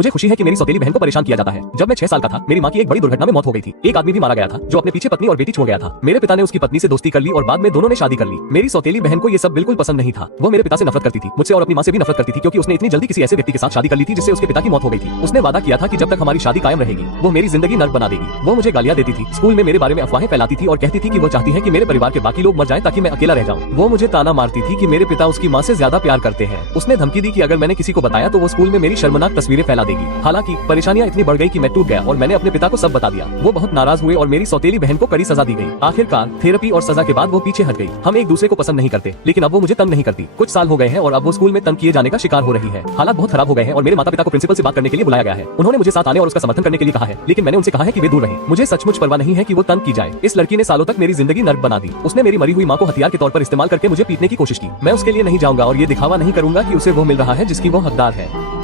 मुझे खुशी है कि मेरी सौतेली बहन को परेशान किया जाता है। जब मैं 6 साल का था, मेरी माँ की एक बड़ी दुर्घटना में मौत हो गई थी। एक आदमी भी मारा गया था जो अपने पीछे पत्नी और बेटी छोड़ गया था। मेरे पिता ने उसकी पत्नी से दोस्ती कर ली और बाद में दोनों ने शादी कर ली। मेरी सौतेली बहन को ये सब बिल्कुल पसंद नहीं था। वो मेरे पिता से नफरत करती थी, मुझसे और अपनी माँ से भी नफरत करती थी, क्योंकि उसने इतनी जल्दी किसी ऐसे व्यक्ति के साथ शादी कर ली थी जिससे उसके पिता की मौत हो गई थी। उसने वादा किया था कि जब तक हमारी शादी कायम रहेगी वो मेरी जिंदगी नर्क बना देगी। वो मुझे गालियां देती थी, स्कूल में मेरे बारे में अफवाहें फैलाती थी और कहती थी कि वो चाहती है कि मेरे परिवार के बाकी लोग मर जाएं ताकि मैं अकेला रह जाऊं। वो मुझे ताना मारती थी कि मेरे पिता उसकी माँ से ज्यादा प्यार करते हैं। उसने धमकी दी कि अगर मैंने किसी को बताया तो वो स्कूल में मेरी शर्मनाक तस्वीरें फैला देगी। हालांकि परेशानियां इतनी बढ़ गई कि मैं टूट गया और मैंने अपने पिता को सब बता दिया। वो बहुत नाराज हुए और मेरी सौतेली बहन को कड़ी सजा दी गई। आखिरकार थेरेपी और सजा के बाद वो पीछे हट गई। हम एक दूसरे को पसंद नहीं करते, लेकिन अब वो मुझे तंग नहीं करती। कुछ साल हो गए हैं और अब वो स्कूल में तंग किए जाने का शिकार हो रही है। हालात बहुत खराब हो गए हैं और मेरे माता पिता को प्रिंसिपल से बात करने के लिए बुलाया गया है। उन्होंने मुझे साथ आने और उसका समर्थन करने के लिए कहा है, लेकिन मैंने उनसे कहा है कि वे दूर रहें। मुझे सचमुच परवाह नहीं है कि वो तंग की जाए। इस लड़की ने सालों तक मेरी जिंदगी नर्क बना दी। उसने मेरी मरी हुई माँ को हथियार के तौर पर इस्तेमाल करके मुझे पीटने की कोशिश की। मैं उसके लिए नहीं जाऊंगा और ये दिखावा नहीं करूंगा कि उसे वो मिल रहा है जिसकी वो हकदार है।